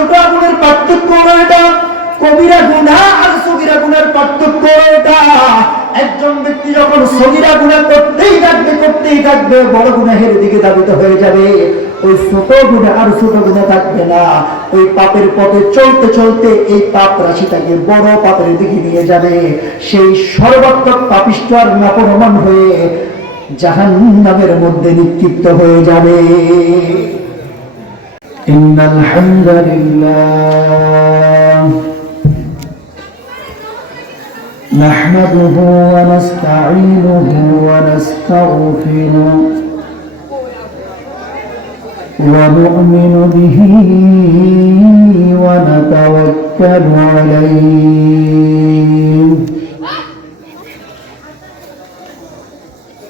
ছোট আগুনের পার্থক্য এটা, কবিরা গুনাহ আর সগীরা গুনাহের পার্থক্য এটা। একজন ব্যক্তি যখন সগীরা গুনাহ করতেই থাকবে বড় গুনাহের দিকে ধাবিত হয়ে যাবে। ওই ছোট গুনাহ আর ছোট গুনাহ থাকবে না, ওই পাপের পথে চলতে চলতে এই পাপ রাশিটাকে বড় পাপের দিকে নিয়ে যাবে। সেই সর্বাত্মক পাপিষ্ঠ আর নাফরমান হয়ে জাহান্নামের মধ্যে নিক্ষিপ্ত হয়ে যাবে। ইন্নাল হামদুলিল্লাহ নাহমাদুহু ওয়া নাস্তাঈনুহু ওয়া নাস্তাগফিরুহু ওয়া নু'মিনু বিহি ওয়া নাতাওয়াক্কালু আলাইহি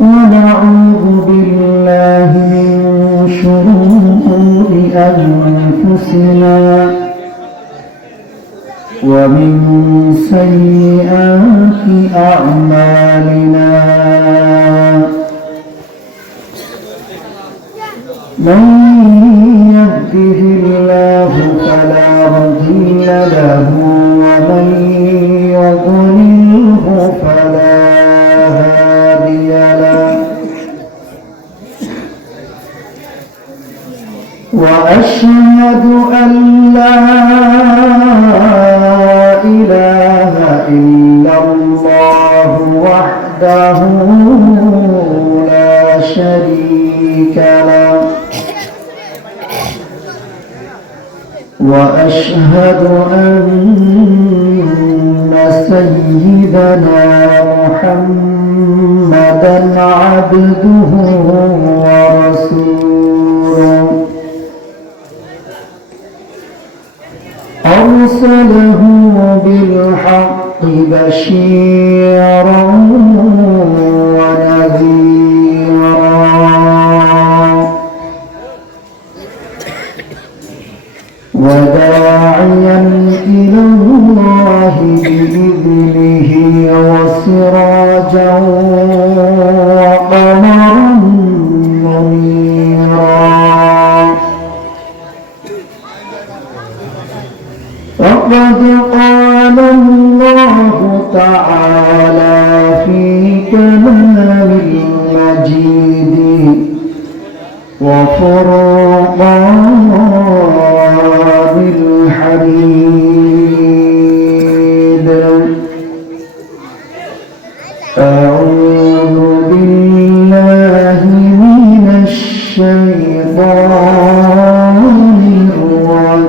ওয়া না'উযু বিল্লাহি মিন শুরুরি আনফুসিনা ومن سيئات أعمالنا من يهده الله فلا مضل له ومن يضلله فلا هادي له وأشهد أن لا إله إلا الله وحده لا شريك له وأشهد أن سيدنا محمدا عبده ورسوله أرسله بالحق بشيرا ونذيرا وداعيا إلى الله بإذنه وسراجا وقمرا منيرا وقد قال الله تعالى في كلام المجيد وفرقان الحميد أعوذ بالله من الشيطان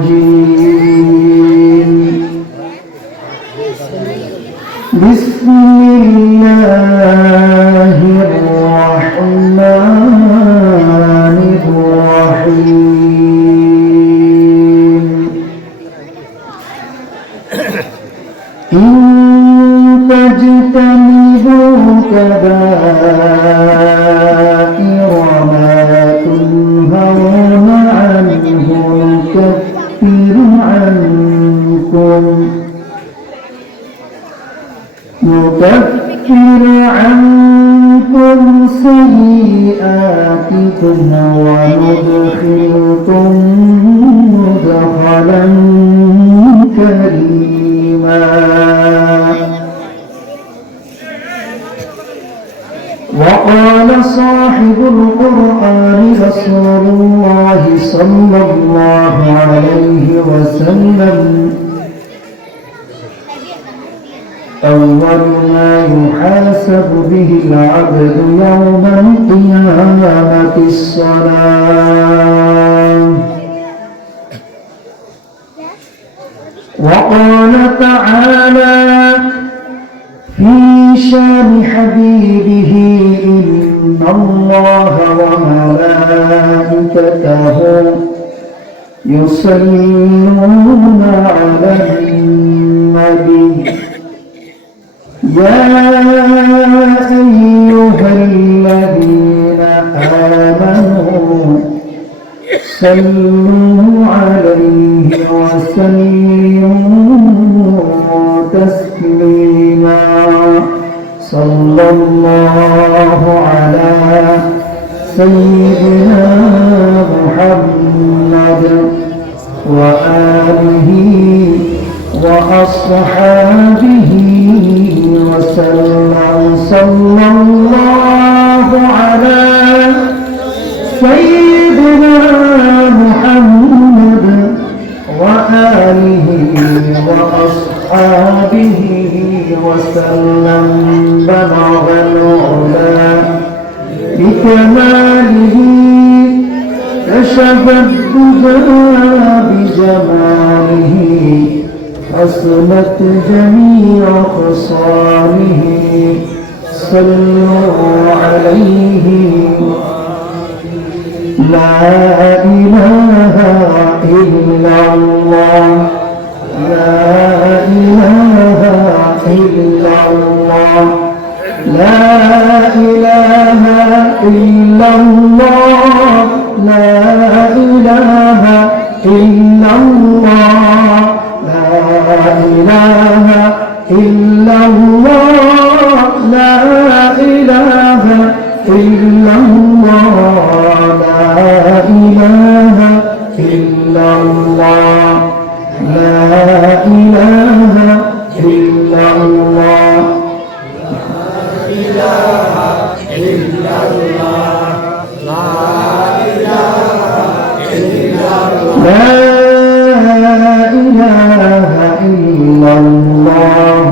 الرجيم بسم الله الرحمن الرحيم إن تجتنبوا كبائر ما تنهون عنه نكفر عنكم سيئاتكم وندخلكم مدخلا كريما وقال صاحب القرآن رسول الله صلى الله عليه وسلم أول ما يحاسب به العبد يوم القيامة الصلاة وقال تعالى في شان حبيبه إن الله وملائكته يصلون على النبي يا أيها الذين آمنوا صلوا عليه وسلموا تسليما صلى الله على سيدنا محمد وآله وأصحابه وسلم صلى الله على سيدنا محمد وآله وأصحابه وسلم بلغ العلا بكماله كشف الدجى بجماله حسنت جميع خصاله صلوا عليه لا إله إلا الله لا إله إلا الله لا إله إلا الله لا إله إلا الله لا إله إلا الله لا إله إلا الله لا إله إلا الله لا إله إلا الله لا إله إلا الله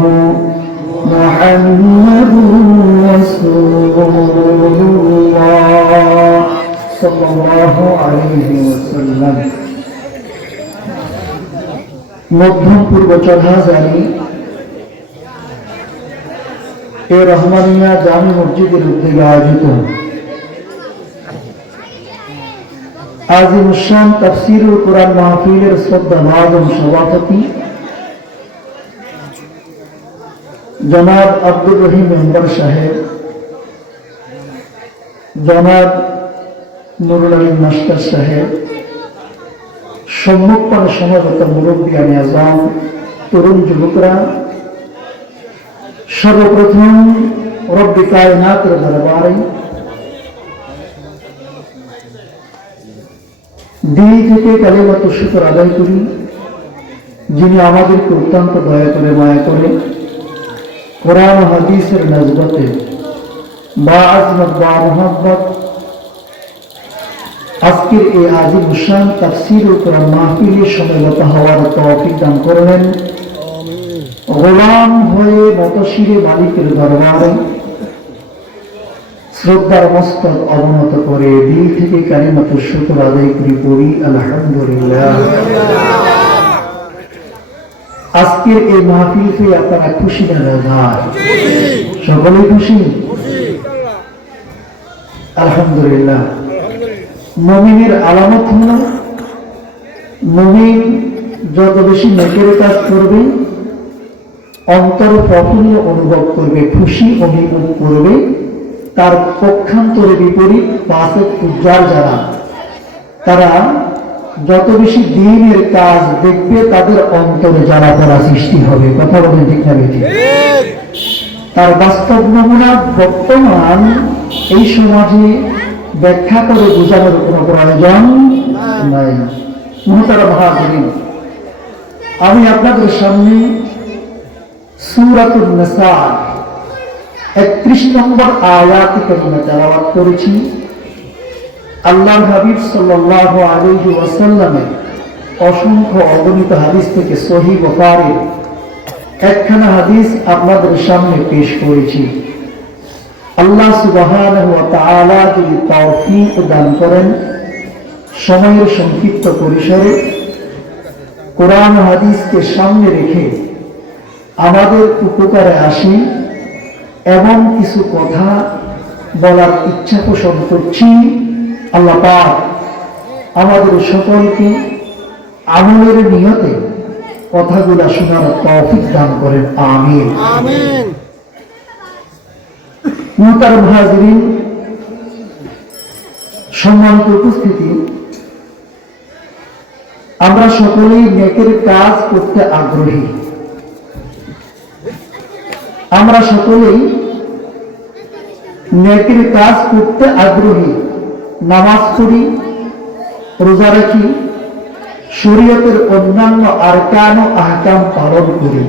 محمد رسول الله صلى الله عليه وسلم মধ্যম পূর্ব চরহাজারি এ রহমানিয়া জামি মসজিদের উদ্যোগে আয়োজিত আজিম শান তাফসীরুল কুরআন মাহফিলের শ্রদ্ধাভাজন সভাপতি জনাব আব্দুর রহিম মেম্বার সাহেব, জনাব নুরুল আলীম মাস্টার সাহেব, সম্মুখপানে সমাগত মুরব্বিয়ানে আজম, তরুণ যুবকরা, সর্বপ্রথম রব্বে কায়নাতের দরবারে দিল থেকে কালিমাত শুকর আদায় করি, যিনি আমাদেরকে অত্যন্ত দয়া করে মায়া করে কোরআন হাদিসের নজবতে বা আজমত বা মোহাম্মত আজকের এই আজিম শান তাফসীরুল কুরআন মাহফিলের সময়গত হওয়ার তৌফিক দান করলেন। গোলাম হয়ে মতশিরে মালিকের দরবারে শ্রদ্ধার মস্তক অবনত করে দিল থেকে কালিমাত শুকর আদায় করি পড়ি আলহামদুলিল্লাহ। আজকের এই মাহফিল পেয়ে আপনারা খুশি না রাজা? সকলেই খুশি আলহামদুলিল্লাহ। মুমিনের আলামত হল মুমিন যত বেশি নেকের কাজ করবে অন্তর প্রফুল্ল অনুভব করবে, খুশি অনুভব করবে। তার পক্ষান্তরে বিপরীত ফাসিক ফুজ্জার যারা, তারা যত বেশি দিনের কাজ দেখবে তাদের অন্তরে জ্বালা পড়া সৃষ্টি হবে। কথা বলেন ঠিক না বেঠিক? তার বাস্তব নমুনা বর্তমান এই সমাজে ব্যাখ্যা করে বোঝানোর কোনো প্রয়োজন নাই। মুহতারাম হাজিরিন, আমি আপনাদের সামনে সূরাতুন নিসা 31 নম্বর আয়াত কারিমা তেলাওয়াত করেছি। আল্লাহর হাবিব সাল্লাল্লাহু আলাইহি ওয়াসাল্লামের অসংখ্য অগণিত হাদিস থেকে সহিহ বুখারীর একখানা হাদিস আপনাদের সামনে পেশ করেছি। আল্লাহ সুবহানাহু ওয়া তাআলা যদি তৌফিক দান করেন, সময়ের সংক্ষিপ্ত পরিসরে কোরআন হাদিসকে সামনে রেখে আমাদের উপকারে আসি এমন কিছু কথা বলার ইচ্ছা পোষণ করছি। আল্লাহ পাক আমাদের সকলকে আমলের নিয়তে কথাগুলো শোনার তৌফিক দান করেন, আমিন আমিন। মুহতারাম হাজিরিন, সম্মানিত উপস্থিতি, আমরা সকলেই নেকের কাজ করতে আগ্রহী। আমরা সকলেই নেকের কাজ করতে আগ্রহী। নামাজ পড়ি, রোজা রাখি, শরীয়তের অন্যান্য আরকান ও আহকাম পালন করি।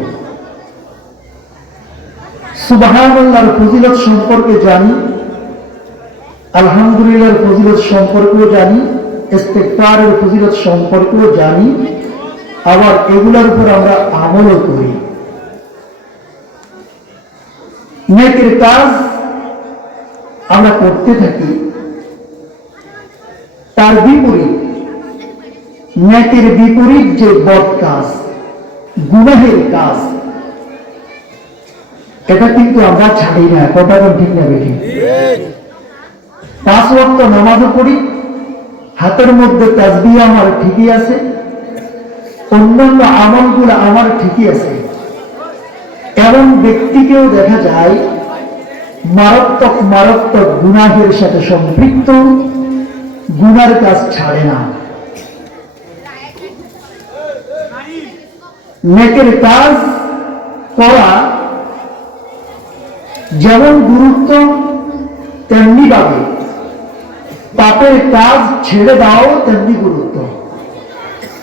সুবহানাল্লাহর ফজিলত সম্পর্কে জানি, আলহামদুলিল্লাহর ফজিলত সম্পর্কেও জানি, ইস্তিগফারের ফজিলত সম্পর্কেও জানি, আবার এগুলোর উপর আমরা আমলও করি। নেকের কাজ আমরা করতে থাকি, তার বিপরীত নেকের বিপরীত যে বদ কাজ, গুনাহের কাজ, এটা কিন্তু আমরা ছাড়ি না। কথা বল ঠিক না বেঠিক? 5 ওয়াক্ত নামাজও পড়ি, হাতের মধ্যে তাসবিহ আমার ঠিকই আছে, অন্যান্য আমলগুলো আমার ঠিকই আছে। এমন ব্যক্তিকেও দেখা যায় মারাত্মক মারাত্মক গুনাহের সাথে সম্পৃক্ত, গুনার কাজ ছাড়ে না। নেকের কাজ করা যেমন গুরুত্ব, তেমনি ভাবে পাপের কাজ ছেড়ে দাও তেমনি গুরুত্ব।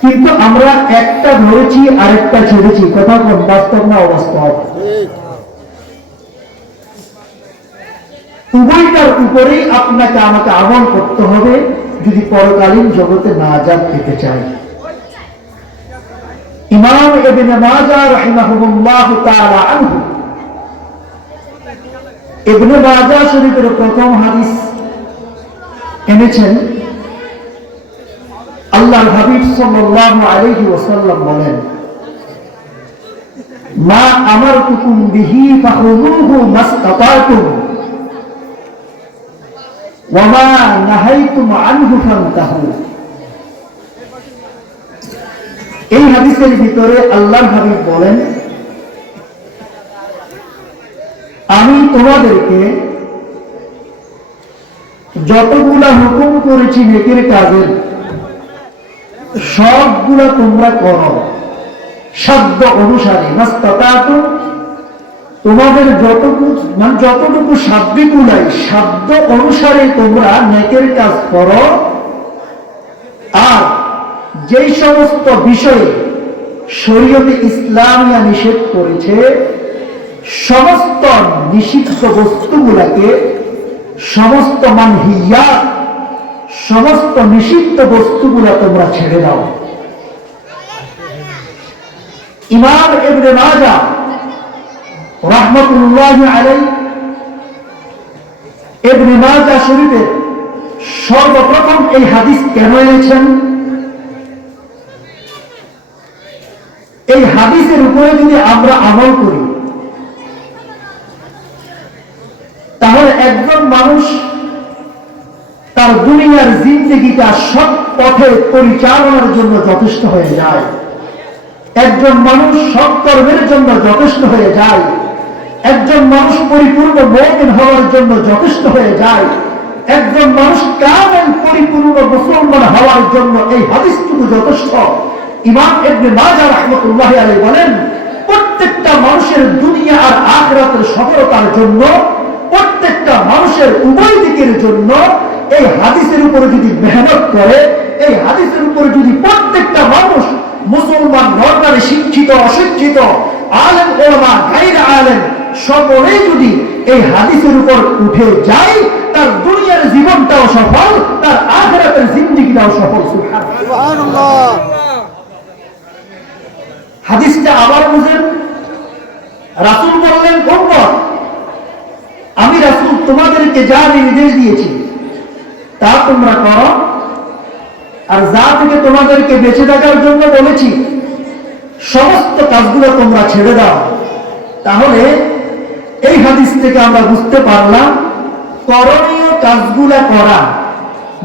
কিন্তু আমরা একটা ধরেছি আরেকটা ছেড়েছি। কথা কোন বাস্তব না অবাস্তব? উভয়টার উপরেই আপনাকে আমাকে আমল করতে হবে যদি পরকালীন জগতে নাজাত পেতে চাই। ইমাম ইবনে মাজাহ রাহিমাহুল্লাহ তাআলা আনহু ইবনে মাজাহ শরীফের প্রথম হাদিস এনেছেন। আল্লাহর হাবিব সাল্লাল্লাহু আলাইহি ওয়াসাল্লাম বলেন, মা আমারতুকুম বিহি ফাখুযুহু মাসতাতাতুম ওয়া মা নাহাইতুম আনহু ফান্তাহু। এই হাদিসের ভিতরে আল্লাহর হাবিব বলেন, আমি তোমাদেরকে যতগুলা হুকুম করেছি নেকের কাজের, সবগুলা তোমরা করো সাধ্য অনুসারে। মাসতাতাতুম, তোমাদের যতটুকু সাধ্য কুলায় সাধ্য অনুসারে তোমরা নেকের কাজ করো। আর যেই সমস্ত বিষয়ে শরীয়তে ইসলামিয়া নিষেধ করেছে, সমস্ত নিষিদ্ধ বস্তুগুলাকে, সমস্ত মানহিয়াত, সমস্ত নিষিদ্ধ বস্তুগুলা তোমরা ছেড়ে দাও। ইমাম ইবনে মাজাহ রাহমাতুল্লাহি আলাইহি ইবনে মাজাহ শরীফে সর্বপ্রথম এই হাদিস কেন এনেছেন? এই হাদিসের উপরে যদি আমরা আমল করি, তাহলে একজন মানুষ তার দুনিয়ার জিন্দেগিটা সৎ পথে পরিচালনার জন্য যথেষ্ট হয়ে যায়। একজন মানুষ সৎ কর্মের জন্য যথেষ্ট হয়ে যায়। একজন মানুষ পরিপূর্ণ মুমিন হওয়ার জন্য যথেষ্ট হয়ে যায়। একজন মানুষ কামেল পরিপূর্ণ মুসলমান হওয়ার জন্য এই হাদিসটুকু যথেষ্ট। ইমাম ইবনে মাজাহ রাহমাতুল্লাহি আলাইহি বলেন, প্রত্যেকটা মানুষের দুনিয়া আর আখিরাতের সফলতার জন্য, প্রত্যেকটা মানুষের উভয় দিকের জন্য এই হাদিসের উপরে যদি মেহনত করে, এই হাদিসের উপরে যদি প্রত্যেকটা মানুষ, মুসলমান নরনারী, শিক্ষিত অশিক্ষিত, আলেম ওলামা, গায়রে আলেম, সকলেই যদি এই হাদিসের উপর উঠে যায়, তার দুনিয়ার জীবনটাও সফল, তার আখিরাতের জিন্দেগিটাও সফল। সুবহানাল্লাহ। হাদিসটা আবার বুঝেন। রাসূল বললেন, উম্মত, আমি রাসূল তোমাদেরকে যা নির্দেশ দিয়েছি তা তোমরা করো, আর যা থেকে তোমাদেরকে বেঁচে থাকার জন্য বলেছি সমস্ত কাজগুলো তোমরা ছেড়ে দাও। তাহলে এই হাদিস থেকে আমরা বুঝতে পারলাম করণীয় কাজগুলা করা।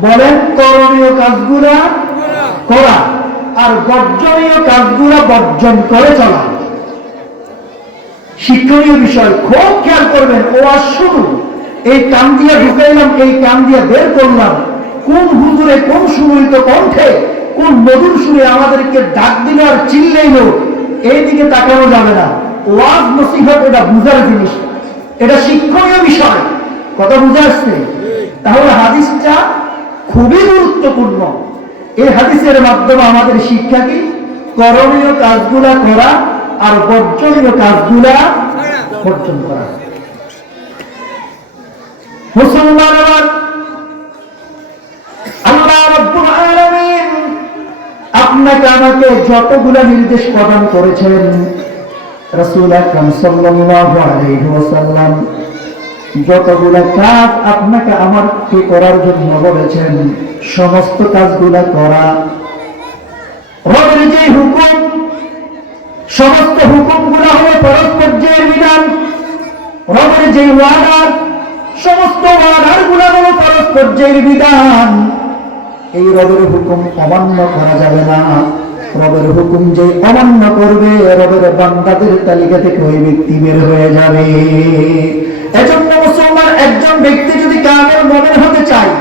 বলেন, করণীয় কাজগুলা করা আর বর্জনীয় কাজগুলা বর্জন করে চলা। শিক্ষণীয় বিষয়, খুব খেয়াল করবেন। ও আজ শুরু, এই কান দিয়ে ঢুকাইলাম, এই কান দিয়ে বের করলাম, কোন হুজুরে কোন সুমিত কণ্ঠে কোন মধুর সুরে আমাদেরকে ডাক দিল আর চিল্লাইল, এই দিকে তাকানো যাবে না। ওয়াজ নসিহত এটা বুঝার জিনিস, এটা শিক্ষণীয় বিষয়। কথা বুঝে আসছে? তাহলে হাদিসটা খুবই গুরুত্বপূর্ণ। এই হাদিসের মাধ্যমে আমাদের শিক্ষা কি? করণীয় কাজগুলা করা আর বর্জনীয় কাজগুলা বর্জন করা। মুসলমান আমার, আল্লাহ রাব্বুল আলামিন আপনাকে আমাকে যতগুলা নির্দেশ প্রদান করেছেন, রাসূল আকরাম সাল্লাল্লাহু আলাইহি ওয়াসাল্লাম যতগুলা কাজ আপনাকে আমাকে করার জন্য বলেছেন, সমস্ত কাজগুলা করা। রবের যে হুকুম, সমস্ত হুকুমগুলা হলো পরস্পর্যের বিধান। রবের যে ওয়াদা, সমস্ত ওয়াদার গুলা হলো পরস্পর্যের বিধান। এই রবের হুকুম অমান্য করা যাবে না। রবের হুকুম যে অমান্য করবে, রবের বান্দাদের তালিকা থেকে ওই ব্যক্তি বের হয়ে যাবে। এজন্য মুসলমান একজন ব্যক্তি যদি কামেল মুমিন হতে চায়,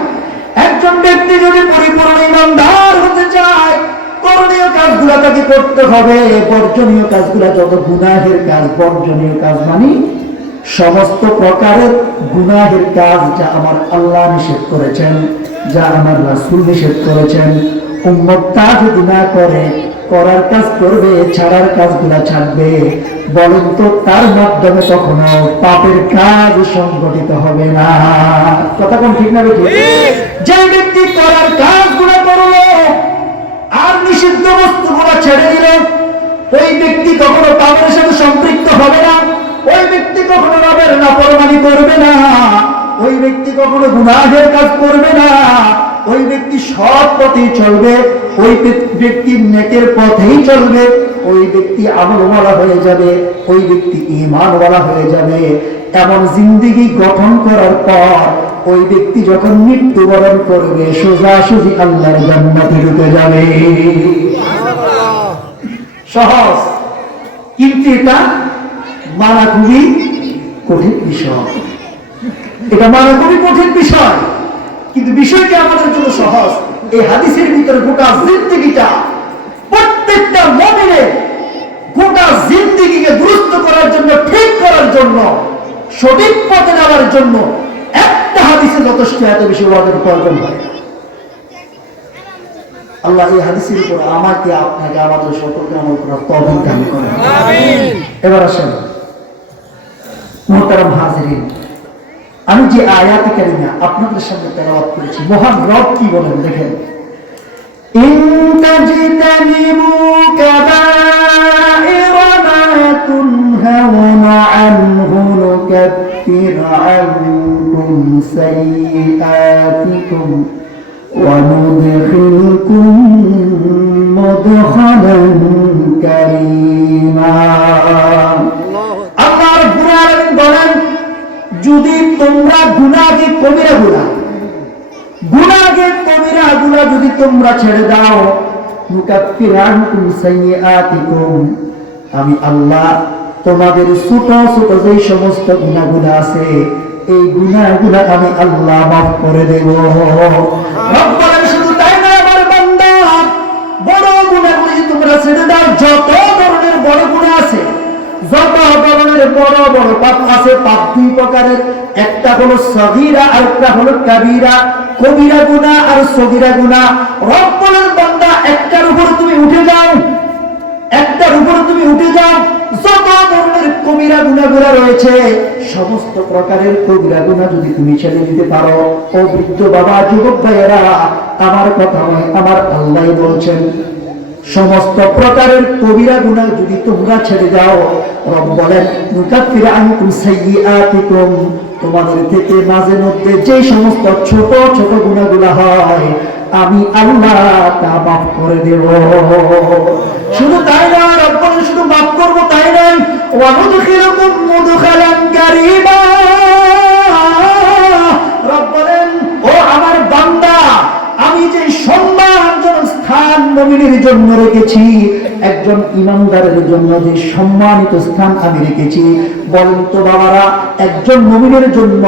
একজন ব্যক্তি যদি পরিপূর্ণ ইমানদার হতে চায়, করণীয় কাজগুলো তাকে করতে হবে। বর্জনীয় কাজগুলো যত গুনাহের কাজ, বর্জনীয় কাজ মানে সমস্ত প্রকারের গুনাহের কাজ যা আমার আল্লাহ নিষেধ করেছেন, যা আমার রাসূল নিষেধ করেছেন, উম্মত তা যদি না করে, করার কাজ করবে, ছাড়ার কাজগুলা ছাড়বে, বলেন তো তার মাধ্যমে কখনো পাপের কাজ সংগঠিত হবে না। কথা কোন ঠিক না বেঠিক? যে ব্যক্তি করার কাজগুলো করলো আর নিষিদ্ধ বস্তুগুলো ছেড়ে দিল, ওই ব্যক্তি কখনো পাপের সাথে সম্পৃক্ত হবে না। ওই ব্যক্তি কখনো রবের নাফরমানি করবে না। ওই ব্যক্তি কখনো গুনাহের কাজ করবে না। ওই ব্যক্তি সৎ পথেই চলবে। ওই ব্যক্তি নেকের পথেই চলবে। ওই ব্যক্তি আমলওয়ালা হয়ে যাবে। ওই ব্যক্তি ঈমানওয়ালা হয়ে যাবে। এমন জিন্দেগি গঠন করার পর ওই ব্যক্তি যখন মৃত্যুবরণ করবে, সোজাসুজি আল্লাহর জান্নাতে ঢুকে যাবে। সহজ, কিন্তু এটা মানা খুবই কঠিন বিষয়। এটা মানা খুবই কঠিন বিষয়, কিন্তু বিষয়টি আমাদের জন্য সহজ। এই হাদিসের ভিতরে গোটা জিন্দেগিটা, প্রত্যেকটা মুমিনের গোটা জিন্দেগিকে দুরুস্ত করার জন্য, ঠিক করার জন্য, সঠিক পথে নেওয়ার জন্য একটা হাদিসে যথেষ্ট। এত বেশি ওয়াদের প্রয়োজন হয়। আল্লাহ এই হাদিসের উপর আমাকে, আপনাকে, আমাদের সকলকে আমল করার তৌফিক দান করেন। আমিন। এবার আসেন মুহতারাম হাজিরিন, আমি যে আয়াত কারিমা আপনাদের সামনে তেলাওয়াত করেছি, মহান রব কি বলেন দেখেন। ইন তাজতানিবু কাবাইরা মা তুনহাউনা আনহু নুকাফির আনকুম সাইয়্যাতিকুম ওয়া নুদখিলকুম মুদখালান কারীমা। আল্লাহ রাব্বুল আলামিন বলেন, যদি তোমরা গুনাহে কবিরা গুনাহ যদি তোমরা ছেড়ে দাও, নুকাফির আনকুম সাইয়্যাতিকুম, আমি আল্লাহ তোমাদের ছোট ছোট যে সমস্ত গুনাহগুলো আছে, এই গুনাহগুলো আমি আল্লাহ মাফ করে দেব। রব বলেন, শুধু তাই না আমার বান্দা, বড় গুনাহগুলো তোমরা ছেড়ে দাও। যত ধরনের বড় গুনাহ আছে, যত ধরনের বড় বড় পাপ আছে, পাপ দুই প্রকারের, একটা হলো সগীরা আর একটা হলো কাবীরা। কবিরা গুনাহ আর সগীরা গুনাহ। রব বলেন, বান্দা একটার উপর তুমি উঠে যাও, একটার উপর তুমি উঠে যাও। যত ধরনের কবিরা গুনাহগুলো রয়েছে, সমস্ত প্রকারের কবিরা গুনাহ যদি তুমি ছেড়ে দিতে পারো, ও বৃদ্ধ বাবা, যুবক ভাইয়েরা, আমার কথা নয়, আমার আল্লাহ বলছেন, সমস্ত প্রকারের কবিরা গুনাহ যদি তোমরা ছেড়ে দাও, রব বলেন, নুকাফির আনকুম সাইয়্যাতিকুম, তোমাদের থেকে মাঝে মধ্যে যে সমস্ত ছোট ছোট গুনাহগুলো হয়, আমি আল্লাহ তা মাফ করে দেব। শুধু তাই না, রব বলেন, শুধু মাফ করব তাই নয়, ওয়া নুদখিলকুম মুদখালান কারীমা। রব বলেন, ও আমার বান্দা, আমি যে সম্মানজনক স্থান মুমিনের জন্য রেখেছি, একজন ইমানদারের জন্য যে সম্মানিত স্থান আমি রেখেছি, বলেন তো বাবারা, একজন মুমিনের জন্য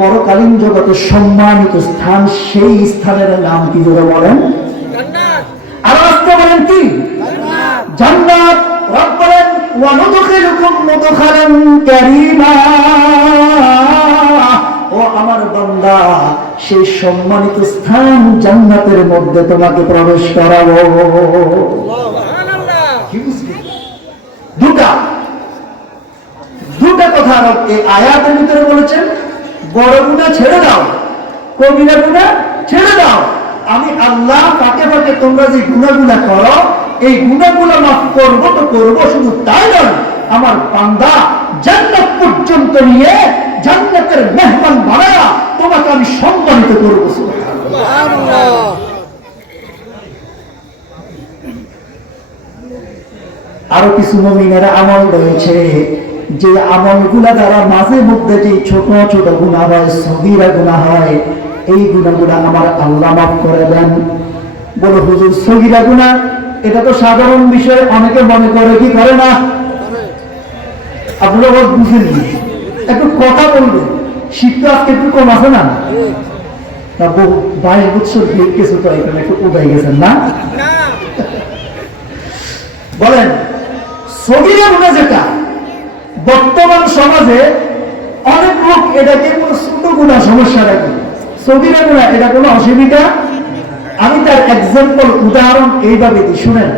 পরকালীন জগতে সম্মানিত স্থান, সেই স্থানের নাম কি জোরে বলেন? জান্নাত। আর আস্তে বলেন কি? জান্নাত। রব বলেন, ওয়া নুদখিলুকুম মুদখালান কারীমা। ও আমার বান্দা, সেই সম্মানিত স্থান জান্নাতের মধ্যে তোমাকে প্রবেশ করাবো। দুটা কথা এই আয়াতের ভিতরে বলেছেন, বড় গুনাহ ছেড়ে দাও, কবিরা গুনাহ ছেড়ে দাও। আমি আল্লাহ ফাঁকে ফাঁকে তোমরা যে গুনাহগুলো করো, এই গুনাহগুলো মাফ করবো তো করবো, শুধু তাই নয়, আমার বান্দা জান্নাত পর্যন্ত নিয়ে জান্নাতের মেহমান বানায়া তোমাকে আমি সম্মানিত করবো। সুবহানাল্লাহ। আরো কিছু মুমিনের আমল রয়েছে, যে আমলগুলা দ্বারা মাঝে মধ্যে যে ছোট ছোট গুনাহ হয়, সগীরা গুনাহ হয়, এই গুনাহগুলো আমার আল্লাহ মাফ করে দেন। বলো হুজুর, সগীরা গুনাহ এটা তো সাধারণ বিষয়, অনেকে মনে করে কি করে না? আপনারা বুঝেন কি? একটু কথা বলবেন, শীতটা আজকে একটু কম আছে না? 22 বছর কিছু তো এখানে একটু উদাই গেছেন না? বলেন, সগীরা গুনাহ যেটা বর্তমান সমাজে অনেক লোক এটাকে কোনো ছোট গুনাহ সমস্যা রাখে, সগীরা গুনাহ এটা কোনো অসুবিধা। আমি তার এক্সাম্পল, উদাহরণ এইভাবে দিই, শুনেন।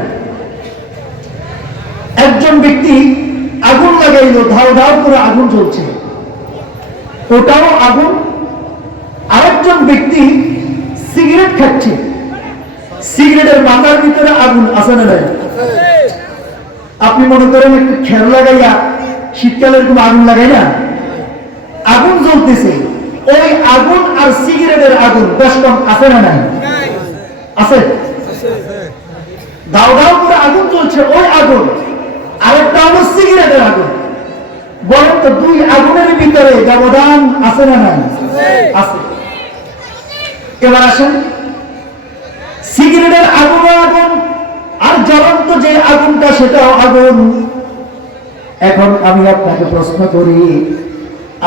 একজন ব্যক্তি আগুন লাগাইলো, ধাও ধাও করে আগুন জ্বলছে, ওটাও আগুন। আরেকজন ব্যক্তি সিগারেট খাচ্ছে, সিগারেটের মাথার ভিতরে আগুন আছে না নাই? আপনি মনে করেন একটু খের লাগাইয়া শীতকালের কোনো আগুন লাগাই না, আগুন জ্বলতেছে, ওই আগুন আর সিগারেটের আগুন বেশ কম আছে না নাই? আছে। দাও দাও করে আগুন চলছে, ওই আগুন, আরেকটা হলো সিগারেটের আগুন। বলেন তো, দুই আগুনের ভিতরে ব্যবধান আছে না নাই? আছে। এবার আসেন, সিগারেটের আগুন আগুন, আর জ্বলন্ত যে আগুনটা সেটাও আগুন। এখন আমি আপনাকে প্রশ্ন করি,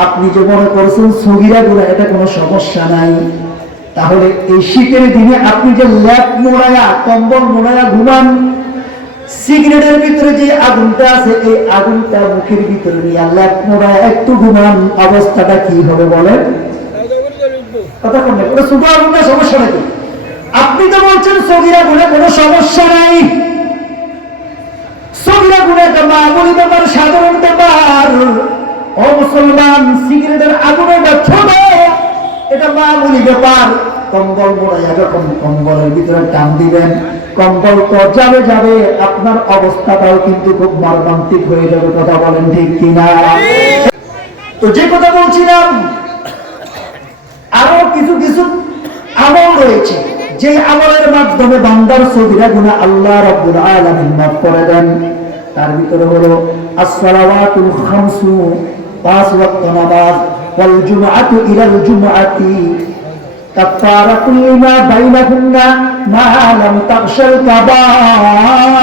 আপনি যে মনে করছেন সগীরা গুনাহ এটা কোনো সমস্যা নাই, তাহলে এই শীতের দিনে আপনি যে ল্যাপ মোড়ায়া, কম্বল মোড়ায়া ঘুমান, সিগারেটের ভিতরে যে আগুনটা আছে, এই আগুনটা মুখের ভিতরে নিয়ে ল্যাপ মোড়ায়া একটু ঘুমান, অবস্থাটা কি হবে বলেন? কথা কোন ছোট আগুনটা সমস্যা নাকি? আপনি তো বলছেন সগীরা গুনাহ কোনো সমস্যা নাই। সগীরা গুনাহ একটা মামুলি ব্যাপার, সাধারণ ব্যাপার। ও মুসলমান, সিগারেটের আগুনটা ছোট, এটা মামুলি ব্যাপার। কম্বল মোড়াইয়া যখন কম্বলের ভিতরে টান দিবেন, কম্বল তো যাবে যাবে, আপনার অবস্থাটাও কিন্তু খুব মর্মান্তিক হয়ে যাবে। কথা বলেন ঠিক কিনা? তো যে কথা বলছিলাম, আরো কিছু কিছু আমল রয়েছে, যে আমলের মাধ্যমে বান্দার সগীরা গুনাহ আল্লাহ রাব্বুল আলামিন মাফ করে দেন। তার ভিতরে হলো as-সালাওয়াতুল খামসু, 5 ওয়াক্ত নামাজ, ওয়াল জুমআতু ইলাল জুমআতি কাফারাতুল লিমা বাইনাহুন্না মা লাম তাগশাল কাবাইর।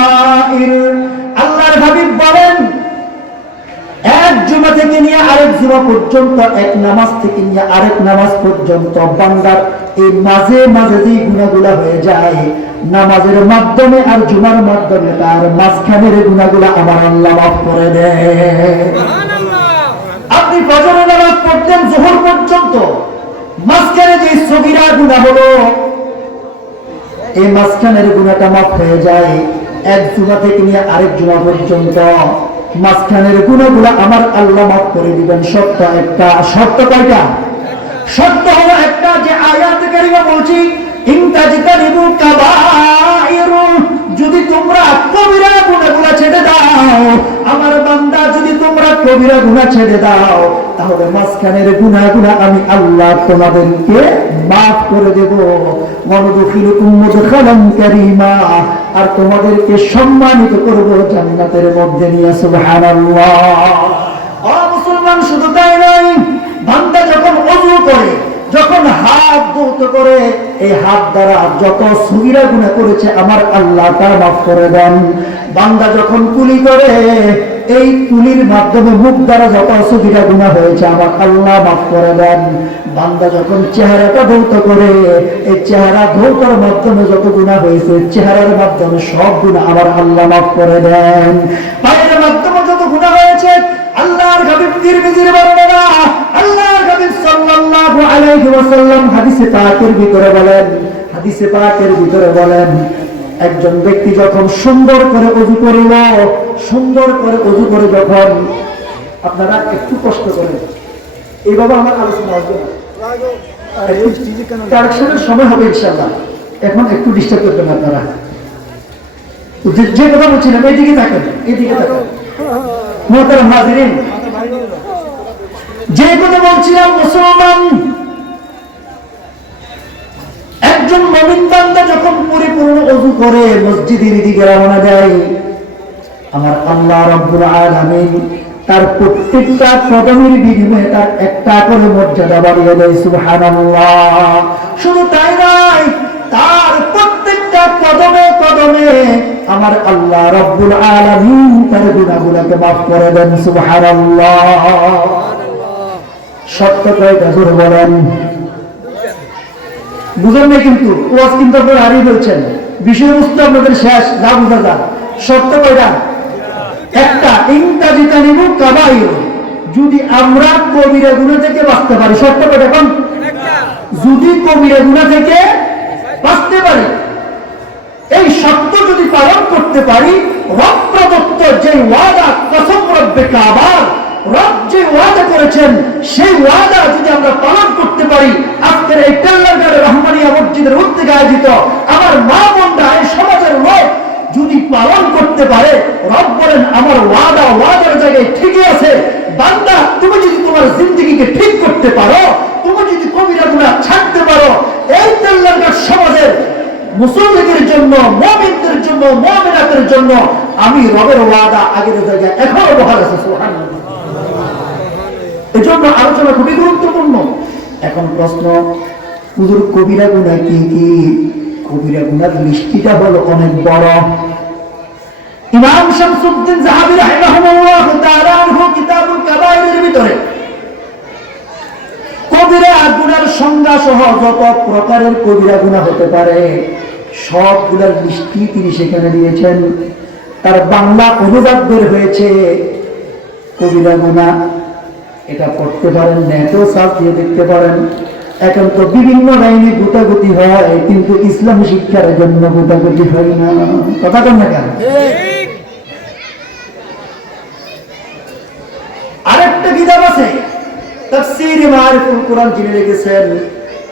আল্লাহর হাবিব বলেন, এক জুমা থেকে নিয়ে আরেক জুমা পর্যন্ত, এক নামাজ থেকে নিয়ে আরেক নামাজ পর্যন্ত বান্দার এই মাঝে মাঝে যে গুনাহগুলা হয়ে যায়, নামাজের মাধ্যমে আর জুমার মাধ্যমে তার মাঝখানের গুনাহগুলা আমার আল্লাহ মাফ করে দেয়। আপনি ফজরের নামাজ পড়তেন যোহর পর্যন্ত, মাঝখানে যে সগীরা গুনাহ হলো, এই মাঝখানের গুনাহটা মাফ হয়ে যায়। এক জুমা থেকে নিয়ে আরেক জুমা পর্যন্ত মাঝখানের গুনাহগুলো আমার আল্লাহ মাফ করে দিবেন। শর্ত একটা। শর্ত কয়টা? শর্ত হলো একটা, যে আয়াতে কারিমা বলছি, ইনতাজতানিবু কাবাইর, যদি তোমরা কবিরা গুনাহগুলো ছেড়ে দাও, আমার বান্দা যদি তোমরা কবিরা গুনাহ ছেড়ে দাও, তাহলে মাঝখানের গুনাহগুলো আমি আল্লাহ তোমাদেরকে মাফ করে দেব। ওয়ানুদখিলুকুম মুদখালান কারীমা, আর তোমাদেরকে সম্মানিত করব জান্নাতের মধ্যে নিয়ে। সুবহানাল্লাহ। ও মুসলমান, শুধু তাই নয়, বান্দা যখন ওযু করে, যখন হাত ধৌত করে, এই হাত দ্বারা যত সগীরা গুনাহ করেছে আমার আল্লাহ তা মাফ করে দেন। বান্দা যখন কুলি করে, এই কুলির মাধ্যমে মুখ দ্বারা যত সগীরা গুনাহ হয়েছে আমার আল্লাহ মাফ করে দেন। বান্দা যখন চেহারাটা ধৌত করে, এই চেহারা ধৌতার মাধ্যমে যত গুনাহ হয়েছে, চেহারার মাধ্যমে সব গুনাহ আমার আল্লাহ মাফ করে দেন। পায়ের মাধ্যমে যত গুনাহ হয়েছে আল্লাহর হাবিব তিরমিজির বর্ণনা, আল্লাহর হাবিব সাল্লাল্লাহু আলাইহি ওয়াসাল্লাম হাদিসে পাকের ভিতরে বলেন একজন ব্যক্তি যখন সুন্দর করে ওযু করে যখন, আপনারা একটু কষ্ট করেন, এইভাবে আমার আলোচনা আসবে না, কারেকশনের সময় হবে ইনশাআল্লাহ। এখন একটু ডিস্টার্ব করবেন আপনারা, যে কথা বলছিলাম এইদিকে থাকেন। মুহতারাম হাজিরিন, যে কথা বলছিলাম, মুসলমান একজন মুমিন বান্দা যখন পরিপূর্ণ ওযু করে মসজিদের দিকে রওনা দেয়, আমার আল্লাহ রাব্বুল আলামিন তার প্রত্যেকটা কদমের বিনিময়ে তার একটা করে মর্যাদা বাড়িয়ে দেয়। সুবহানাল্লাহ। শুধু তাই নয়, তার প্রত্যেকটা কদমে কদমে আমার আল্লাহ রাব্বুল আলামিন তার গুনাহগুলোকে মাফ করে দেন। সুবহানাল্লাহ। সত্য কয়টা জোরে বলেন? বুঝেন না কিন্তু, ওয়াজ কিন্তু আপনারা হারিয়ে বলছেন, বিষয়বস্তু আপনাদের শেষ, না বুঝা যান। সত্য কয়টা? একটা। ইনতাজিতা নিবু কাবাইর, যদি আমরা কবিরা গুনাহ থেকে বাঁচতে পারি। সত্য কয়টা? কোন? যদি কবিরা গুনাহ থেকে বাঁচতে পারি, এই সত্য যদি পালন করতে পারি, রব প্রদত্ত যে ওয়াদা, কসম রব্বে কাবা, রব যে ওয়াদা করেছেন সেই ওয়াদা যদি আমরা পালন করতে পারি, আজকের এই টেল্লারগাড়ে রহমানিয়া মসজিদের উদ্যোগে আয়োজিত আমার মা বোনরা, এই সমাজের লোক যদি পালন করতে পারে, রব বলেন আমার ওয়াদার জায়গায় ঠিকই আছে। বান্দা, তুমি যদি তোমার জিন্দেগিকে ঠিক করতে পারো, তুমি যদি কবিরা গুনাহ ছাড়তে পারো, এই টেল্লারগাড় সমাজের মুসলমানদের জন্য, মুমিনদের জন্য, মুমিনাতের জন্য আমি রবের ওয়াদা আগের জায়গায় এখনো বহাল আছে। সুবহানাল্লাহ। এজন্য আলোচনা খুবই গুরুত্বপূর্ণ। এখন প্রশ্ন, হুজুর কবিরা গুনাহ কি কি? কবিরা গুনার লিস্টিটা হলো অনেক বড়। ইমাম শামসুদ্দিন যাহাবী রাহিমাহুল্লাহ তাআলা কিতাবুল কাবাইরের ভিতরে কবিরা গুনার সংজ্ঞা সহ যত প্রকারের কবিরা গুনাহ হতে পারে সবগুলোর লিস্টি তিনি সেখানে দিয়েছেন। তার বাংলা অনুবাদ বের হয়েছে, কবিরা গুনাহ। এটা পড়তে পারেন, নেটেও সার্চ দিয়ে দেখতে পারেন। এখন তো বিভিন্ন লাইনে গোটাগুটি হয়, কিন্তু ইসলাম শিক্ষার জন্য গোটাগুটি হয় না। কথা কন না কেন? আরেকটা কিতাব আছে, তাফসীর মারিফুল কুরআন, যিনি লিখেছেন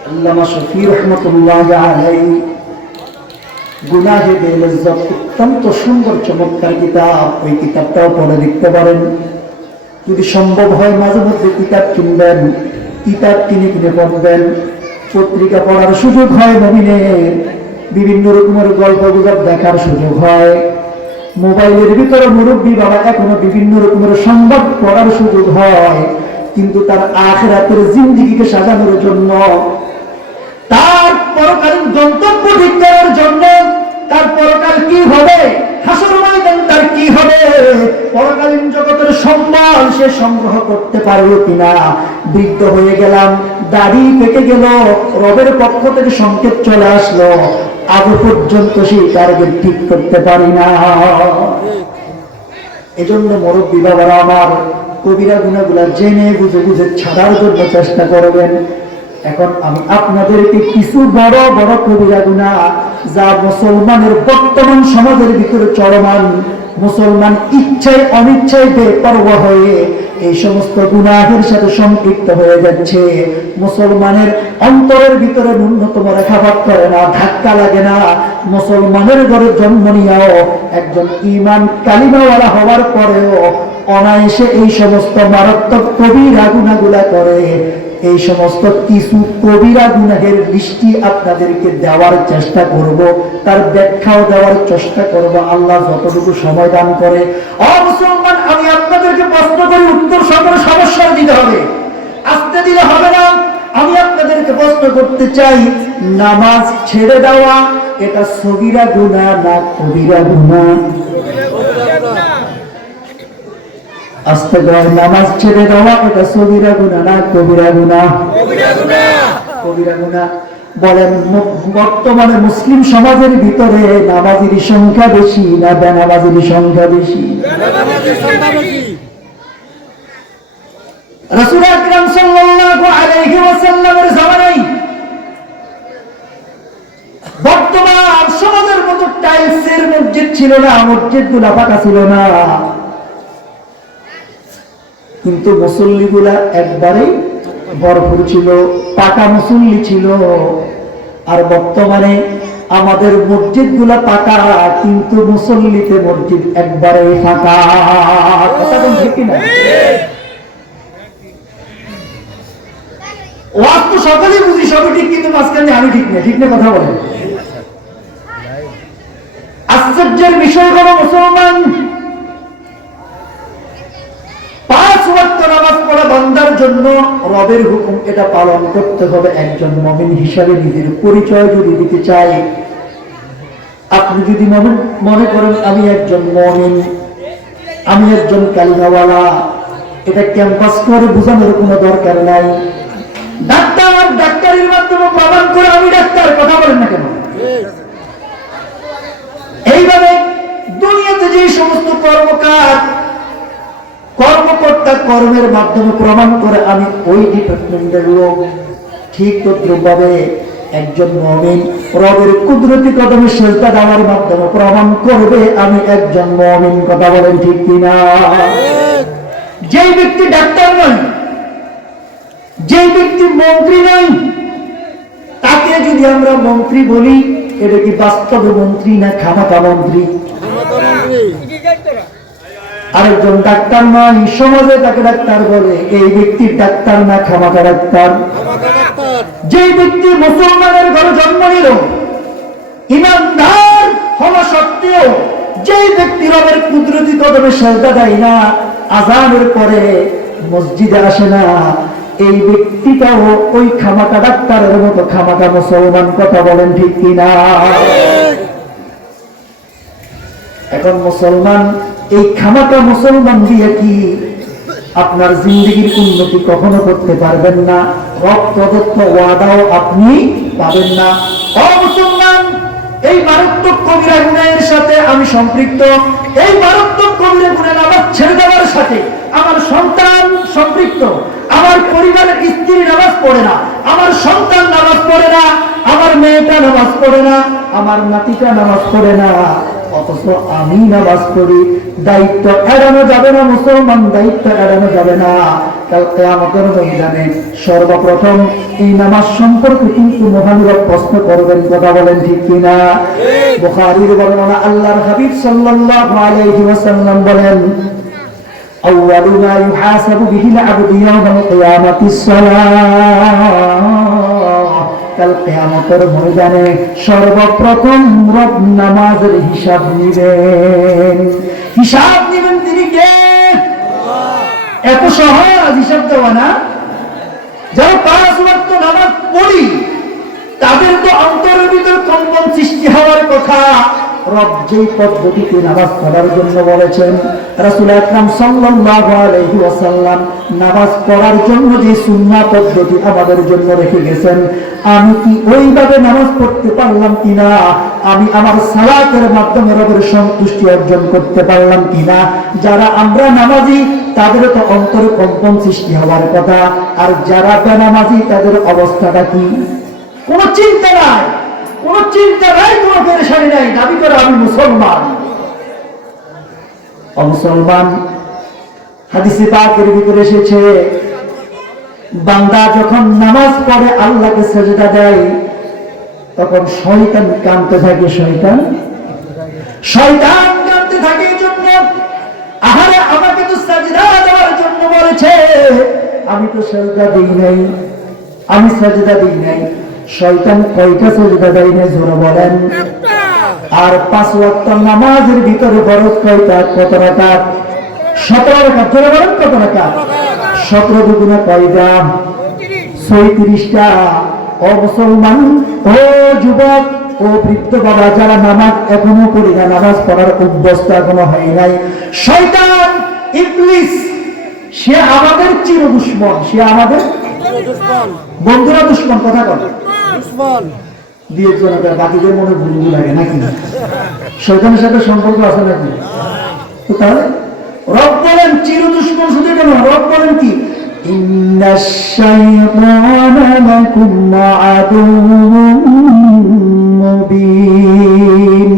আল্লামা শফী রাহমাতুল্লাহি আলাইহি, গুনাহে বেলজ্জত, অত্যন্ত সুন্দর চমৎকার কিতাব। ওই কিতাবটাও পড়ে দেখতে পারেন। যদি সম্ভব হয় মাঝে মধ্যে কিতাব কিনবেন, কিতাব কিনে পড়বেন। পত্রিকা পড়ার সুযোগ হয়, মুমিনের বিভিন্ন রকমের গল্প গুজব দেখার সুযোগ হয়। মোবাইলের ভিতরে মুরব্বী বাবা এখনো বিভিন্ন রকমের সংবাদ পড়ার সুযোগ হয়, কিন্তু তার আখিরাতের জিন্দেগিকে সাজানোর জন্য, তার পরকালীন গন্তব্য ঠিক করার জন্য, তার পরকাল কি হবে, হাসর ময়দান তার কি হবে, পরকালীন জগতের সম্মান সে সংগ্রহ করতে পারবে কিনা। বৃদ্ধ হয়ে গেলাম, দাড়ি পেকে গেল, রবের পক্ষ থেকে সংকেত চলে আসলো, আজ পর্যন্ত সেই টার্গেট ঠিক করতে পারি না। এজন্য মুরব্বী বাবারা আমার, কবিরা গুনাহগুলা জেনে বুঝে ছাড়ার জন্য চেষ্টা করবেন। এখন আমি আপনাদেরকে কিছু বড় বড় কবিরা গুনাহ, যা মুসলমানের বর্তমান সমাজের ভিতরে চলমান, মুসলমান ইচ্ছায় অনিচ্ছায় বেপরোয়া হয়ে এই সমস্ত গুনাহের সাথে সম্পৃক্ত হয়ে যাচ্ছে। মুসলমানের অন্তরের ভিতরে ন্যূনতম রেখাপাত করে না, ধাক্কা লাগে না। মুসলমানের ঘরে জন্ম নিয়েও একজন ঈমান কালিমাওয়ালা হওয়ার পরেও অনায়াসে এই সমস্ত মারাত্মক কবিরা গুনাহগুলা করে। এই সমস্ত কিছু কবিরা গুনাহের লিস্টি আপনাদেরকে দেওয়ার চেষ্টা করব, তার ব্যাখ্যাও দেওয়ার চেষ্টা করব, আল্লাহ যতটুকু সময় দান করে। মুসলমান, আমি আপনাদেরকে প্রশ্ন করি, উত্তর সকল সমস্যা দিতে হবে, আসতে দিলে হবে না। আমি আপনাদেরকে প্রশ্ন করতে চাই, নামাজ ছেড়ে দেওয়া এটা সগীরা গুনাহ না কবিরা গুনাহ? আস্তে করে, নামাজ ছেড়ে দেওয়া এটা সগীরা গুনাহ না কবিরা গুনাহ? কবিরা গুনাহ। বলেন, বর্তমানে মুসলিম সমাজের ভিতরে নামাজের সংখ্যা বেশি না বেনামাজের সংখ্যা বেশি? রাসূল আকরাম সাল্লাল্লাহু আলাইহি ওয়াসাল্লামের জামানায় বর্তমান সমাজের মতো টাইলসের মসজিদ ছিল না, মসজিদগুলো পাকা ছিল না, কিন্তু মুসল্লিগুলা একবারেই ভরপুর ছিল, পাকা মুসল্লি ছিল। আর বর্তমানে আমাদের মসজিদগুলা পাকা, কিন্তু মুসল্লিতে মসজিদ একবারেই ফাঁকা। কথা বল ঠিক না? ওয়াজ তো সকলেই বুঝি, সবই ঠিক, কিন্তু মাঝখানে আমি ঠিক না, ঠিক না? কথা বলেন। আশ্চর্যের বিষয় হলো মুসলমান 5 ওয়াক্ত নামাজ পড়া বান্দার জন্য রবের হুকুম, এটা পালন করতে হবে। একজন মুমিন হিসাবে নিজের পরিচয় যদি দিতে চাই, আপনি যদি মনে করেন আমি একজন মুমিন, আমি একজন কালিমাওয়ালা, এটা ক্যাম্পাস করে বোঝানোর কোনো দরকার নাই। ডাক্তার ডাক্তারের মাধ্যমে প্রমাণ করে আমি ডাক্তার, কথা বলেন না কেন? এইভাবে দুনিয়াতে যে সমস্ত কর্মকর্তা কর্মের মাধ্যমে প্রমাণ করে আমি ওই ডিপার্টমেন্টের লোক, ঠিক তদ্রুপভাবে একজন মুমিন রবের কুদরতি কদমে সিজদা দেওয়ার মাধ্যমে প্রমাণ করবে আমি একজন মুমিন। কথা বলেন ঠিক কিনা? যেই ব্যক্তি ডাক্তার নয়, যেই ব্যক্তি মন্ত্রী নয়, তাকে যদি আমরা মন্ত্রী বলি, এটা কি বাস্তবে মন্ত্রী না খামাখা মন্ত্রী? আরেকজন ডাক্তার নয়, সমাজে তাকে ডাক্তার বলে, এই ব্যক্তি ডাক্তার না খামাখা ডাক্তার? যে ব্যক্তি মুসলমানের ঘরে জন্ম নিল, ইমানদার হওয়া সত্ত্বেও যে ব্যক্তি রবের কুদরতি কদমে সিজদা দেয় না, আযানের পরে মসজিদে আসে না, এই ব্যক্তিটাও ওই খামাখা ডাক্তারের মতো খামাখা মুসলমান। কথা বলেন ঠিক কিনা? এখন মুসলমান, এই খামাখা মুসলমান দিয়ে কি আপনার জিন্দেগির উন্নতি কখনো করতে পারবেন না, রব প্রদত্ত ওয়াদাও আপনি পাবেন না। ও মুসলমান, এই মারাত্মক কবিরা গুনাহের সাথে আমি সম্পৃক্ত, এই মারাত্মক কবিরা গুনাহ নামাজ ছেড়ে দেওয়ার সাথে আমার সন্তান সম্পৃক্ত, আমার পরিবারের স্ত্রী নামাজ পড়ে না, আমার সন্তান নামাজ পড়ে না, আমার মেয়েটা নামাজ পড়ে না, আমার নাতিটা নামাজ পড়ে না, অথচ আমি নামাজ পড়ি। দায়িত্ব এড়ানো যাবে না মুসলমান, দায়িত্ব এড়ানো যাবে না। কাল কিয়ামতের ময়দানে সর্বপ্রথম এই নামাজ সম্পর্কে কিন্তু মহান রব প্রশ্ন করবেন। কথা বলেন ঠিক কিনা? বুখারীর বর্ণনা, আল্লাহর হাবিব সাল্লাল্লাহু আলাইহি ওয়াসাল্লাম বলেন, আউয়ালু মা ইউহাসাবু বিহিল আবদু ইয়াওমাল কিয়ামাতিস সালাহ। কাল কিয়ামতের ময়দানে সর্বপ্রথম রব নামাজের হিসাব নেবেন। হিসাব নেবেন তিনি কে? এত সহজ হিসাব দেওয়া না? যারা 5 ওয়াক্ত নামাজ পড়ি, তাদের তো অন্তরের ভিতর কম্পন সৃষ্টি হওয়ার কথা। রব যেই পদ্ধতিতে নামাজ পড়ার জন্য বলেছেন, রাসূল আকরাম সাল্লাল্লাহু আলাইহি ওয়াসাল্লাম নামাজ পড়ার জন্য যে সুন্নাহ পদ্ধতি আমাদের জন্য রেখে গেছেন, আমি কি ওইভাবে নামাজ পড়তে পারলাম কিনা, আমি আমার সালাতের মাধ্যমে রবের সন্তুষ্টি অর্জন করতে পারলাম কিনা? যারা আমরা নামাজি, তাদের তো অন্তরে কম্পন সৃষ্টি হওয়ার কথা, আর যারা বেনামাজি তাদের অবস্থাটা কি? কোনো চিন্তা নাই, কোনো চিন্তা নাই, কোনো পেরেশানি নাই, দাবি করে আমি মুসলমান। মুসলমান, হাদিসে পাকের ভিতরে এসেছে, বান্দা যখন নামাজ পড়ে আল্লাহকে সিজদা দেয়, তখন শয়তান কাঁদতে থাকে। শয়তান কাঁদতে থাকে এই জন্য, আহারে আমাকে তো সিজদা দেওয়ার জন্য বলেছে, আমি তো সিজদা দিই নাই, আমি সিজদা দিই নাই। শয়তান কয়টা সিজদা দেয় না জোরে বলেন? আর 5 ওয়াক্ত নামাজের ভিতরে ফরজ কয়টা? কত রাকাত? 17 রাকাত। জোরে বলেন কত রাকাত? 17 দুগুণে কয়টা? 36টা। ও মুসলমান, ও যুবক, ও বৃদ্ধ বাবা, যারা নামাজ এখনো পড়ি না, নামাজ পড়ার অভ্যস্ত এখনো হয় নাই, শয়তান ইবলিস সে আমাদের চির দুশমন, সে আমাদের বন্ধুরা দুশমন। কথা বলে দিয়ে বাকিদের মনে ভুল লাগে নাকি? শয়তানের সাথে সম্পর্ক আছে নাকি? তাহলে রব বলেন চির দুশমন, শুধু কেন, রব বলেন কি ইন্নাশ শাইতানা লাকুম আদুউম মুবিন,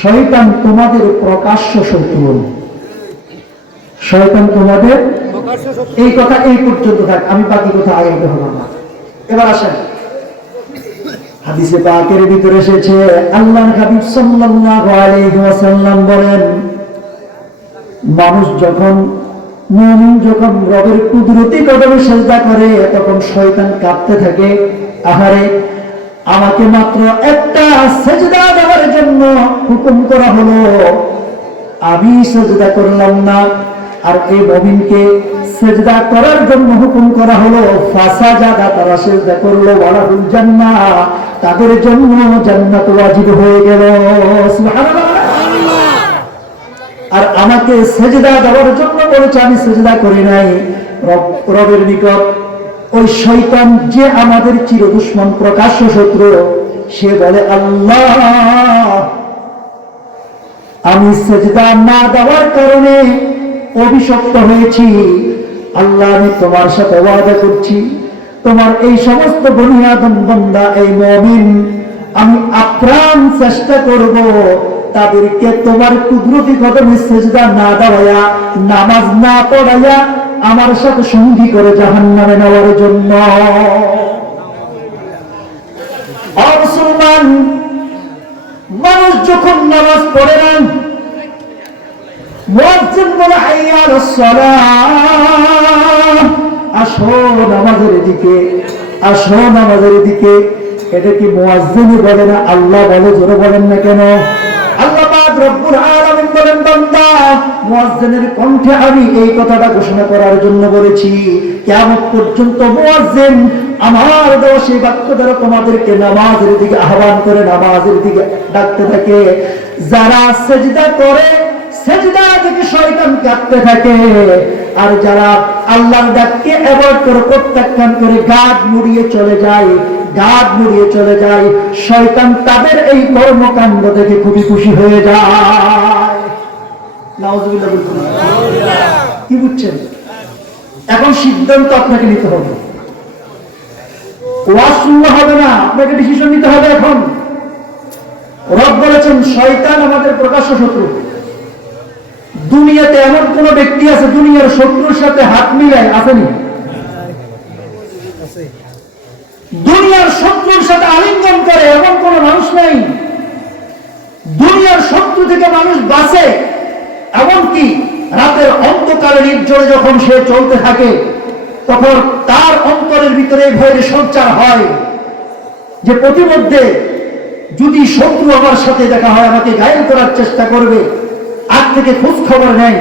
শয়তান তোমাদের প্রকাশ্য শত্রু। শয়তান তোমাদের এই কথা এই পর্যন্ত থাক, আমি বাকি কথা আগাইতে হলাম না। এবার আসেন হাদিসে পাকের ভিতরে এসেছে, আল্লাহর হাবিব সাল্লাল্লাহু আলাইহি ওয়াসাল্লাম বলেন, মানুষ যখন মুমিন যখন রবের কুদরতি কদমে সিজদা করে তখন শয়তান কাঁপতে থাকে, আহারে আমাকে মাত্র একটা সিজদা দেওয়ার জন্য হুকুম করা হলো, আমি সিজদা করলাম না, আর এই মুমিনকে সিজদা করার জন্য হুকুম করা হলো, ফাসাজাদা, তারা সিজদা করলো, ওয়ালাহুল জান্নাহ, তাদের জন্য জান্নাত ওয়াজিব হয়ে গেল। সুবহানাল্লাহ। আর আমাকে সিজদা দেওয়ার জন্য বলেছে, আমি সিজদা করি নাই। রবের নিকট ওই শয়তান যে আমাদের চির দুশমন, প্রকাশ্য শত্রু, সে বলে, আল্লাহ আমি সিজদা না দেওয়ার কারণে অভিশপ্ত হয়েছি, আল্লাহ আমি তোমার সাথে ওয়াদা করছি, তোমার এই সমস্ত বনি আদম বান্দা, এই মুমিন, আমি আপ্রাণ চেষ্টা করব তাদেরকে তোমার কুদরতি কদমে সিজদা না দেওয়া, নামাজ না পড়াইয়া আমার সাথে সঙ্গী করে জাহান্নামে নেওয়ার জন্য। মুসলমান মানুষ যখন নামাজ পড়ে না, মুয়াজ্জিন বলে, হাইয়া আলাস সালাহ, আসো নামাজের দিকে, আসো নামাজের দিকে। এটা কি মুয়াজ্জিন বলে না, আল্লাহ বলে? জোরে বলেন না কেন? আল্লাহ পাক রব্বুল আলামিন বলেন, বান্দা মুয়াজ্জিনের কণ্ঠে আমি এই কথাটা ঘোষণা করার জন্য বলেছি, কিয়ামত পর্যন্ত মুয়াজ্জিন আমার দেওয়া সেই বাক্য দ্বারা তোমাদেরকে নামাজের দিকে আহ্বান করে, নামাজের দিকে ডাকতে থাকে। যারা সিজদা করে, সিজদা থেকে শয়তান কাঁপতে থাকে, আর যারা আল্লাহর ডাককে অ্যাভয়েড করে, প্রত্যাখ্যান করে গাদ মুড়িয়ে চলে যায়, গাদ মুড়িয়ে চলে যায়, শয়তান তাদের এই কর্মকাণ্ড থেকে খুবই খুশি হয়ে যায়। নাউজুবিল্লাহ বলুন। কি বুঝছেন? এখন সিদ্ধান্ত আপনাকে নিতে হবে, ওয়াজ শুনলে হবে না, আপনাকে ডিসিশন নিতে হবে। এখন রব বলেছেন শয়তান আমাদের প্রকাশ্য শত্রু। দুনিয়াতে এমন কোন ব্যক্তি আছে দুনিয়ার শত্রুর সাথে হাত মিলায়? আসেনি? দুনিয়ার শত্রুর সাথে আলিঙ্গন করে এমন কোন মানুষ নাই। দুনিয়ার শত্রু থেকে মানুষ বাঁচে, এমনকি রাতের অন্ধকারে নির্জনে যখন সে চলতে থাকে, তখন তার অন্তরের ভিতরে ভয়ের সঞ্চার হয় যে প্রতিমধ্যে যদি শত্রু আমার সাথে দেখা হয়, আমাকে ঘায়েল করার চেষ্টা করবে, আজ থেকে খোঁজ খবর নেয়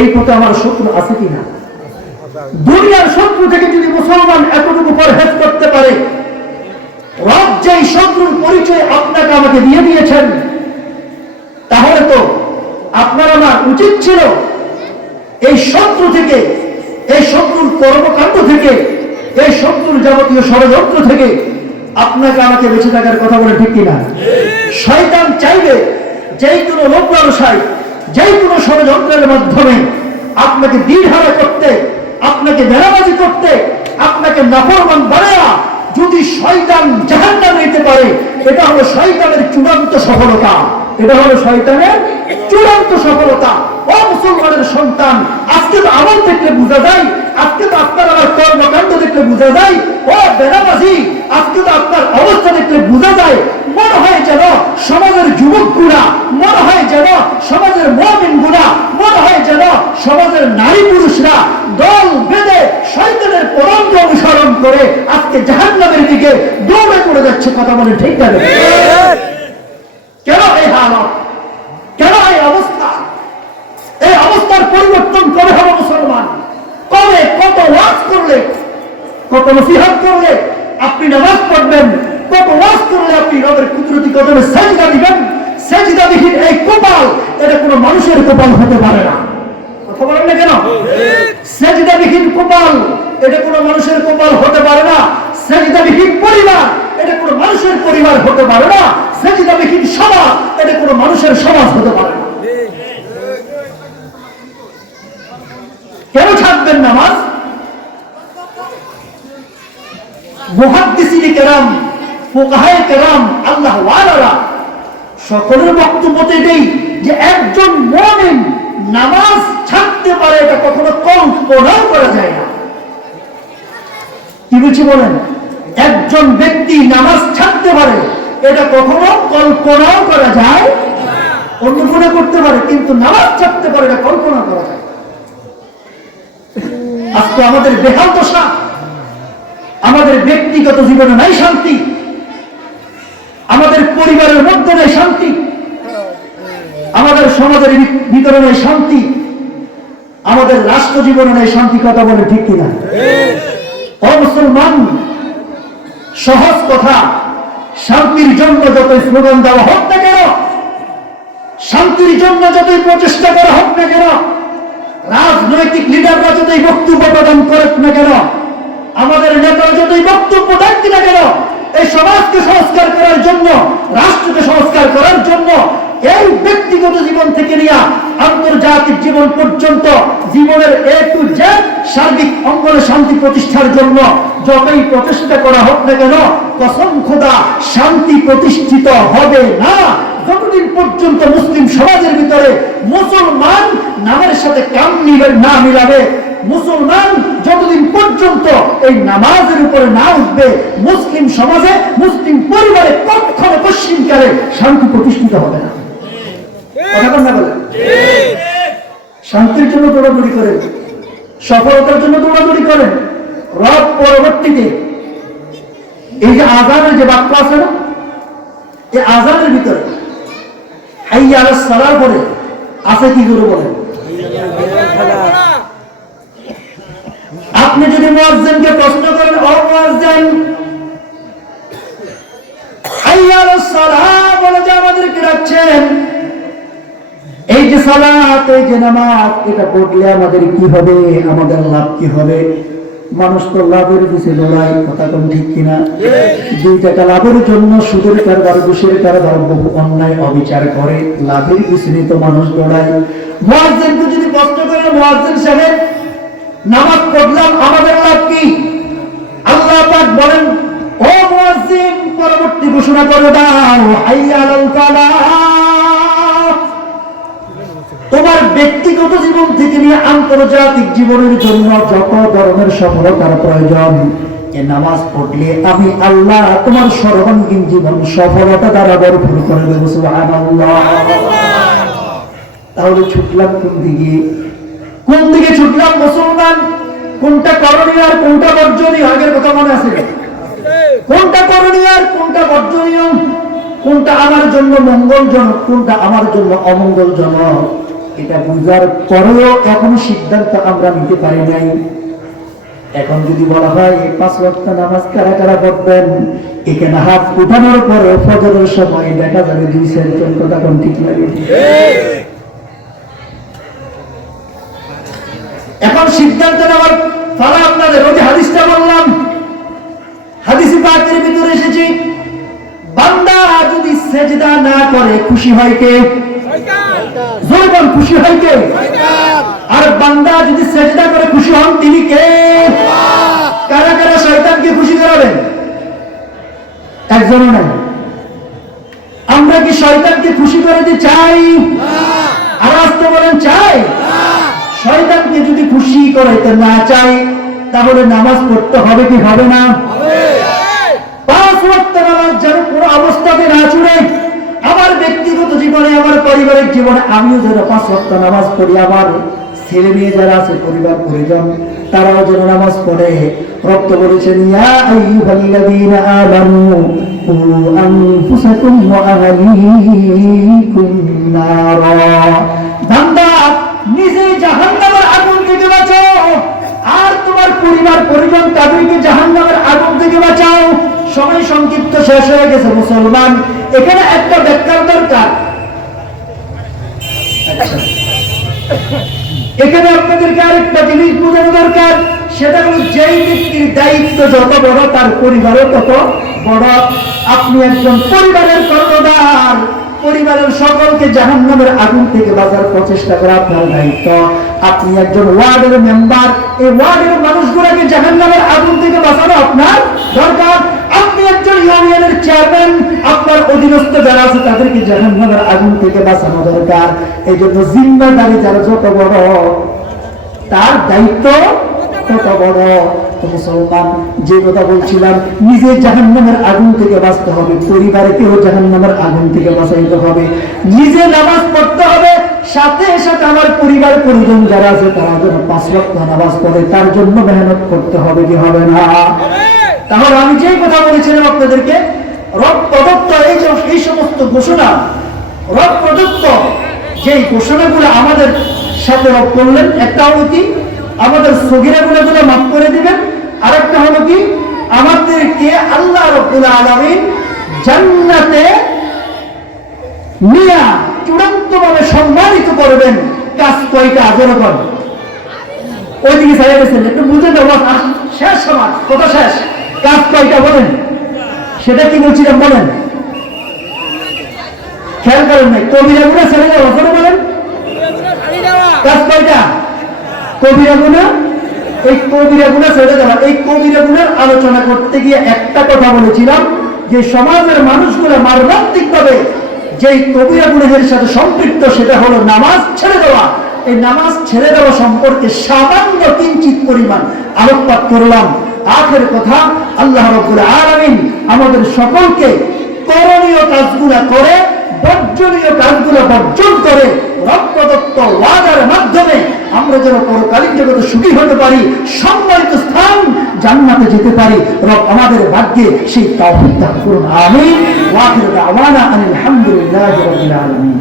এই পথে আমার শত্রু আছে কিনা। দুনিয়ার শত্রু থেকে যদি মুসলমান এতটুকু পরহেজ করতে পারে, রব যেই শত্রুর পরিচয় আপনাকে আমাকে দিয়ে দিয়েছেন, তাহলে তো আপনার আমার উচিত ছিল এই শত্রু থেকে, এই শত্রুর কর্মকাণ্ড থেকে, এই শত্রুর যাবতীয় ষড়যন্ত্র থেকে আপনাকে আমাকে বেঁচে থাকার কথা বলে, ঠিক কিনা? শয়তান চাইবে যেই কোনো লোক ব্যবসায়, যেই কোনো ষড়যন্ত্রের মাধ্যমে আপনাকে দিনহারা করতে, আপনাকে বেড়াবাজি করতে, আপনাকে নাফরমান বানায়া যদি শয়তান জাহান্নামে নিতে পারে, এটা হলো শয়তানের চূড়ান্ত সফলতা। এটা হলো শয়তানের চূড়ান্ত সফলতা। ও মুসলমানের সন্তান, আজকে তো আমল দেখলে বোঝা যায়, আজকে তো আপনার আমার কর্মকাণ্ড দেখলে বোঝা যায়, ও বেড়াবাজি, আজকে তো আপনার অবস্থা দেখলে বোঝা যায়, মনে হয় যেন সমাজের যুবক গুণা, মনে হয় যেন সমাজের মুমিন গুণা, মনে হয় যেন সমাজের নারী পুরুষরা দল বেঁধে শয়তানের পরঙ্গ অনুসরণ করে আজকে জাহান্নামের দিকে দৌড়ে পড়ে যাচ্ছে। কথা বলে ঠিক না? কেন এই হালত? কেন এই অবস্থা? এই অবস্থার পরিবর্তন কবে হবে মুসলমান? কবে? কত ওয়াজ করলে, কত নসিহত করলে আপনি নামাজ পড়বেন, কত ওয়াজ করলে আপনি রবের কুদরতি কদমে সেজদা দিবেন? সেজদাবিহীন এই কপাল, এটা কোনো মানুষের কপাল হতে পারে না। কথা বলেন না কেন? সেজদাবিহীন কপাল, এটা কোনো মানুষের কপাল হতে পারে না। সেজদাবিহীন পরিবার, এটা কোনো মানুষের পরিবার হতে পারে না। সেজদাবিহীন সমাজ, এটা কোনো মানুষের সমাজ হতে পারে না। কেন ছাড়বেন নামাজ? মুহাদ্দিসিনে কেরাম, ফুকাহায়ে কেরাম, আল্লাহ ওয়ালারা সকলের বক্তব্য এটাই যে একজন মুমিন নামাজ ছাড়তে পারে, এটা কখনো কল্পনাও করা যায় না। কি বলছি বলেন? একজন ব্যক্তি নামাজ ছাড়তে পারে, এটা কখনো কল্পনাও করা যায়। অন্য গুনাহ করতে পারে, কিন্তু নামাজ ছাড়তে পারে, এটা কল্পনা করা যায়। আজকে আমাদের বেহাল দশা, আমাদের ব্যক্তিগত জীবনে নাই শান্তি, আমাদের পরিবারের মধ্যে নেই শান্তি, আমাদের সমাজের ভিতরে নেই শান্তি, আমাদের রাষ্ট্র জীবনে নেই শান্তি। কথা বলে ঠিক কিনা? ও মুসলমান, সহজ কথা, শান্তির জন্য যতই স্লোগান দেওয়া হোক না কেন, শান্তির জন্য যতই প্রচেষ্টা করা হোক না কেন, রাজনৈতিক লিডাররা যতই বক্তব্য প্রদান করুক না কেন, আমাদের নেতারা যতই বক্তব্য দেন না কেন, এই সমাজকে সংস্কার করার জন্য, রাষ্ট্রকে সংস্কার করার জন্য, এই ব্যক্তিগত জীবন থেকে নিয়ে আন্তর্জাতিক জীবন পর্যন্ত জীবনের এ টু জেড সার্বিক অঙ্গনে শান্তি প্রতিষ্ঠার জন্য যতই প্রচেষ্টা করা হোক না কেন, কসম খোদা শান্তি প্রতিষ্ঠিত হবে না যতদিন পর্যন্ত মুসলিম সমাজের ভিতরে মুসলমান নামের সাথে কাম না মিলাবে, মুসলমান যতদিন পর্যন্ত এই নামাজের উপরে না উঠবে, মুসলিম সমাজে, মুসলিম পরিবারে কখনো পশ্চিমকালে শান্তি প্রতিষ্ঠিত হবে না। শান্তির জন্য দৌড়াদৌড়ি করেন, সফলতার জন্য দৌড়াদৌড়ি করেন, রব পরবর্তীতে এই যে আযানের যে বাক্য আছে না, এই আযানের ভিতরে হাইয়া আলাস সালাহ পরে আছে কি করে বলেন? আপনি যদি মুয়াজ্জিনকে প্রশ্ন করেন, ও মুয়াজ্জিন হাইয়া আলাস সালাহ বলে যে আমাদেরকে ডাকছেন, এই যে সালাত, এই যে নামাজ, এটা পড়লে আমাদের কি হবে, আমাদের লাভ কি হবে? মানুষ তো লাভের পিছনে দৌড়ায়, কথা কোন ঠিক কিনা? 2 টাকা লাভের জন্য সুদের কারবার, ঘুষের কারবার, বহু অন্যায় অবিচার করে, লাভের পিছনে তো মানুষ দৌড়ায়। মুয়াজ্জিনকে যদি প্রশ্ন করেন, মুয়াজ্জিন সাহেব নামাজ পড়লাম, আমাদের লাভ কি? আল্লাহ পাক বলেন, ও মুয়াজ্জিন পরবর্তী ঘোষণা করে দাও, হাইয়া আলাল ফালাহ। তোমার ব্যক্তিগত জীবন থেকে নিয়ে আন্তর্জাতিক জীবনের জন্য যত ধরনের সফলতার প্রয়োজন, এ নামাজ পড়লে আমি আল্লাহ তোমার সর্বাঙ্গীন জীবন সফলতা দ্বারা ভরপুর করে দেব। সুবহানাল্লাহ। তাহলে ছুটলাম কোন দিকে? কোন দিকে ছুটলাম মুসলমান? কোনটা করণীয় আর কোনটা বর্জনীয়? আগের কথা মনে আছে? কোনটা করণীয় আর কোনটা বর্জনীয়? কোনটা আমার জন্য মঙ্গলজনক, কোনটা আমার জন্য অমঙ্গলজনক, এটা বুঝার পরেও এখনো সিদ্ধান্ত আমরা নিতে পারি নাই। এখন যদি বলা হয় 5 ওয়াক্ত নামাজ কারা কারা পড়বেন, এখানে হাত উঠানোর পরে ফজরের সময় দেখা যাবে 2-4 জন। কথা কোন ঠিক লাগে? এখন সিদ্ধান্ত নেওয়ার ফলে আপনাদের ওই যে হাদিসটা বললাম, হাদিসে পাকের ভিতরে এসেছে, বান্দা যদি সেজদা না করে খুশি হয় কে? শয়তান। খুশি হয় কে? আর বান্দা যদি সেজদা করে খুশি হন তিনি কে? কারা কারা শয়তানকে খুশি করাবেন? একজনও নাই। আমরা কি শয়তানকে খুশি করতে চাই? আর আসতে বলেন চাই? শয়তানকে যদি খুশি করাইতে না চাই, তাহলে নামাজ পড়তে হবে কি হবে না? 5 ওয়াক্ত নামাজ যেন কোনো অবস্থাতে না ছুড়ে, আমার ব্যক্তিগত জীবনে, আমার পারিবারিক জীবনে আমিও যেন 5 ওয়াক্ত নামাজ পড়ি, আমার ছেলে মেয়ে যারা আছে, পরিবার পরিজন, তারাও যেন নামাজ পড়ে। রব তো বলেছেন, ইয়া আইয়ুহাল্লাযীনা আমানু কু আনফুসাকুম ওয়া আহলিকুম নারা। বান্দা নিজে জাহান্নামের আগুন থেকে বাঁচাও, আর তোমার পরিবার পরিজন তাদেরকে জাহান্নামের আগুন থেকে বাঁচাও। সময় সংক্ষিপ্ত, শেষ হয়ে গেছে মুসলমান। এখানে একটা ব্যাখ্যার দরকার। এখানে আপনাদেরকে আরেকটা জিনিস বোঝানো দরকার, সেটা হলো যেই ব্যক্তির দায়িত্ব যত বড়, তার পরিবারও তত বড়। আপনি একজন পরিবারের কর্ণধার, পরিবারের সকলকে জাহান্নামের আগুন থেকে বাঁচার প্রচেষ্টা করা আপনার দায়িত্ব। আপনি একজন ওয়ার্ডের মেম্বার, এই ওয়ার্ডের মানুষগুলোকে জাহান্নামের আগুন থেকে বাঁচানো আপনার দরকার আপনি একজন ইউনিয়নের চেয়ারম্যান, আপনার অধীনস্থ যারা আছে তাদেরকে জাহান্নামের আগুন থেকে বাঁচানো দরকার। এই জন্য জিম্মাদারি যারা যত বড় তার দায়িত্ব তত বড়। মুসলমান, যে কথা বলছিলাম, নিজে জাহান্নামের আগুন থেকে বাঁচতে হবে, পরিবারকেও জাহান্নামের আগুন থেকে বাঁচাইতে হবে, নিজে নামাজ পড়তে হবে, সাথে সাথে আমার পরিবার পরিজন যারা আছে তারা যেন 5 ওয়াক্ত নামাজ পড়ে, তার জন্য মেহনত করতে হবে, কি হবে না? তাহলে আমি যে কথা বলেছিলাম আপনাদেরকে, রব প্রদত্ত এই সমস্ত ঘোষণা, রব প্রদত্ত যে ঘোষণাগুলো আমাদের সাথে রব করলেন, একটা হলো কি আমাদের সগীরা গুনাহগুলো মাফ করে দিবেন, আরেকটা হলো কি আমাদেরকে আল্লাহ রাব্বুল আলামিন জান্নাতে নিয়া চূড়ান্তভাবে সম্মানিত করবেন। কাজ কয়টা আজরো কর ওইদিকে ছাড়িয়ে গেছেন, একটু বুঝে দেবো, শেষ সমাজ কথা শেষ। কাজ কয়টা বলেন, সেটা কি বলছিলাম বলেন, খেয়াল করেন নাই? কবিরা গুনাহ ছেড়ে দেওয়া, বলেন কাজ কয়টা? কবিরা গুনাহ, এই কবিরা গুনাহ ছেড়ে দেওয়া। এই কবিরা গুনার আলোচনা করতে গিয়ে একটা কথা বলেছিলাম যে সমাজের মানুষগুলো মারণান্তিক ভাবে যেই কবিরা গুনাহের সাথে সম্পৃক্ত, সেটা হলো নামাজ ছেড়ে দেওয়া। এই নামাজ ছেড়ে দেওয়া সম্পর্কে সামান্য কিঞ্চিত পরিমাণ আলোকপাত করলাম। আখের কথা, আল্লাহ রাব্বুল আলামিন আমাদের সকলকে করণীয় কাজগুলো করে, বর্জনীয় কাজগুলো বর্জন করে, রব প্রদত্ত ওয়াদার মাধ্যমে আমরা যেন পরকালীন জগতে সুখী হতে পারি, সম্মানিত স্থান জান্নাতে যেতে পারি। রব আমাদের ভাগ্যে সেই তাওফীক দান করুন, আমিন। ওয়া আখিরু দাওয়ানা আনিল হামদুলিল্লাহি রাব্বিল আলামিন।